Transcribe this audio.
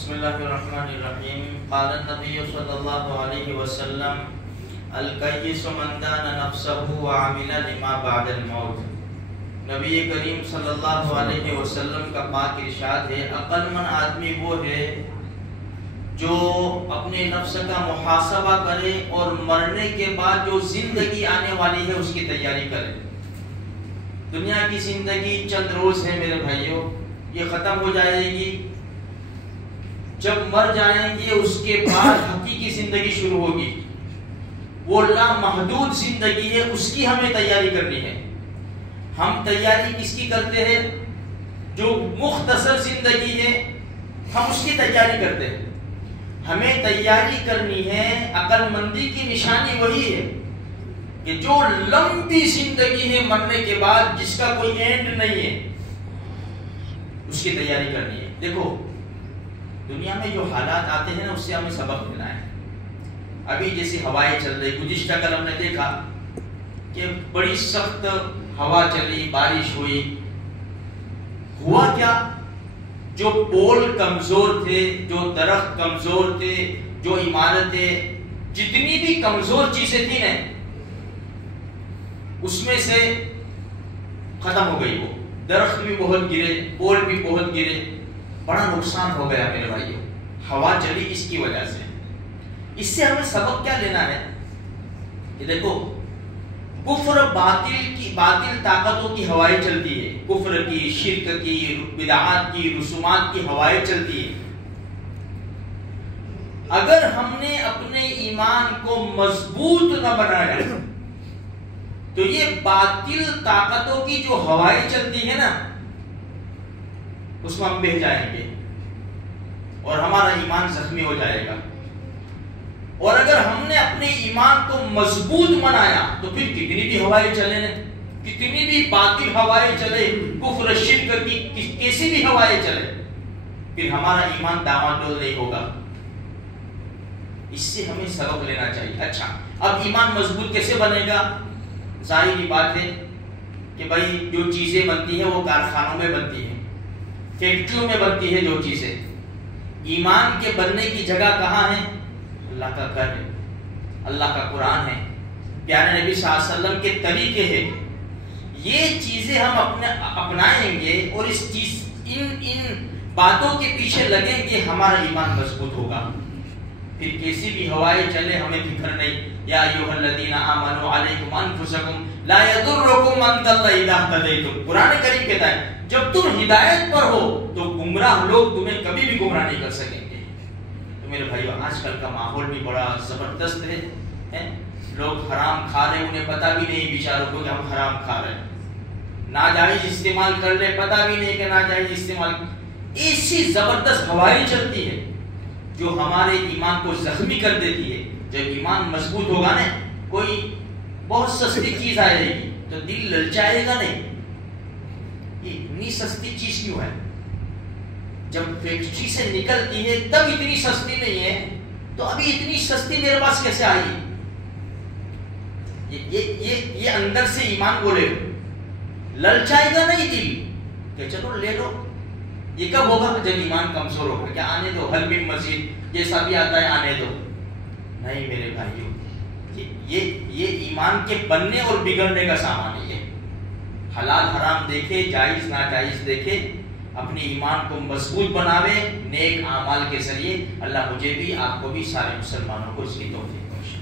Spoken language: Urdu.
بسم اللہ الرحمن الرحیم. قال النبی صلی اللہ علیہ وسلم الکیس من دان نفسہ وعمل لما بعد الموت. نبی کریم صلی اللہ علیہ وسلم کا پاک ارشاد ہے عقل مند آدمی وہ ہے جو اپنے نفس کا محاسبہ کرے اور مرنے کے بعد جو زندگی آنے والی ہے اس کی تیاری کرے. دنیا کی زندگی چند روز ہے میرے بھائیوں، یہ ختم ہو جائے گی. جب مر جائیں گے اس کے بعد حقیقی زندگی شروع ہوگی. وہ لامحدود زندگی ہے، اس کی ہمیں تیاری کرنی ہے. ہم تیاری کس کی کرتے ہیں؟ جو مختصر زندگی ہے ہم اس کی تیاری کرتے ہیں. ہمیں تیاری کرنی ہے. عقل مندی کی نشانی وہی ہے کہ جو لمبی زندگی ہے مرنے کے بعد، جس کا کوئی اینڈ نہیں ہے، اس کی تیاری کرنی ہے. دیکھو دنیا میں جو حالات آتے ہیں نا، اس سے ہمیں سبق لینا ہے. ابھی جیسی ہوائیں چل رہی، گزشتہ کل ہم نے دیکھا کہ بڑی سخت ہوا چلی، بارش ہوئی. ہوا کیا؟ جو پول کمزور تھے، جو درخت کمزور تھے، جو عمارتیں، جتنی بھی کمزور چیزیں تھیں نا، اس میں سے ختم ہو گئی. وہ درخت بھی بہت گرے، پول بھی بہت گرے، بڑا نقصان ہو گیا میرے بھائیوں. ہوا چلی اس کی وجہ سے. اس سے ہمیں سبق کیا لینا ہے کہ دیکھو کفر باطل طاقتوں کی ہوائیں چلتی ہے. کفر کی، شرک کی، بدعات کی، رسومات کی ہوائیں چلتی ہے. اگر ہم نے اپنے ایمان کو مضبوط نہ بنایا تو یہ باطل طاقتوں کی جو ہوائیں چلتی ہے نا، اس میں ہم بہہ جائیں گے اور ہمارا ایمان زخمی ہو جائے گا. اور اگر ہم نے اپنے ایمان کو مضبوط بنایا تو پھر کتنی بھی ہوائیں چلے، کتنی بھی باطل ہوائیں چلے، کفر شرک کی کیسی بھی ہوائیں چلے، پھر ہمارا ایمان دامادول نہیں ہوگا. اس سے ہمیں سبق لینا چاہیے. اچھا، اب ایمان مضبوط کیسے بنے گا؟ ظاہری بات ہے کہ بھائی جو چیزیں بنتی ہیں وہ کارخانوں میں بنتی ہیں، فیکٹریوں میں بنتی ہے جو چیزیں. ایمان کے بننے کی جگہ کہاں ہے؟ اللہ کا گھر ہے، اللہ کا قرآن ہے، پیارے نبی صلی اللہ علیہ وسلم کے طریقے ہیں. یہ چیزیں ہم اپنائیں گے اور ان باتوں کے پیچھے لگیں گے، ہمارا ایمان مضبوط ہوگا. پھر کیسی بھی ہوائیں چلے ہمیں فکر نہیں. یا ایھا الذین آمنوا علیکم انفسکم لا یضرکم من ضل اذا اهتدیتم. قرآن کریم کہتا ہے جب تم ہدایت پر ہو تو گمراہ لوگ تمہیں کبھی بھی گمراہ نہیں کر سکیں گے. تو میرے بھائیو، آج کل کا ماحول بھی بڑا زبردست ہے. لوگ حرام کھا رہے، انہیں پتہ بھی نہیں بیچاروں کو کہ ہم حرام کھا رہے ہیں. ناجائز استعمال کر رہے، پتہ بھی نہیں کہ ناجائز استعمال. ایسی زبردست ہوائیں چلتی ہے جو ہمارے ایمان کو زخمی کر دیتی ہے. جب ایمان مضبوط ہوگا نا، کوئی بہت سستی چیز آئے گی تو دل للچائے گا نہیں. یہ اتنی سستی چیز کیوں ہے؟ جب فیکٹری سے نکلتی ہے تب اتنی سستی نہیں ہے، تو ابھی اتنی سستی میرے پاس کیسے آئی؟ یہ اندر سے ایمان بولے للچائے گا نہیں دل کہ چلو لے لو. یہ کب ہوگا؟ جب ایمان کمزور ہوگا. کیا آنے دو، حل من مزید، جیسا بھی آتا ہے آنے دو. نہیں میرے بھائیوں، یہ ایمان کے بننے اور بگڑنے کا سامان ہے. حلال حرام دیکھے، جائز ناجائز دیکھے، اپنے ایمان کو مضبوط بناوے نیک اعمال کے ذریعے. اللہ مجھے بھی، آپ کو بھی، سارے مسلمانوں کو اس کی توفیق بخشے.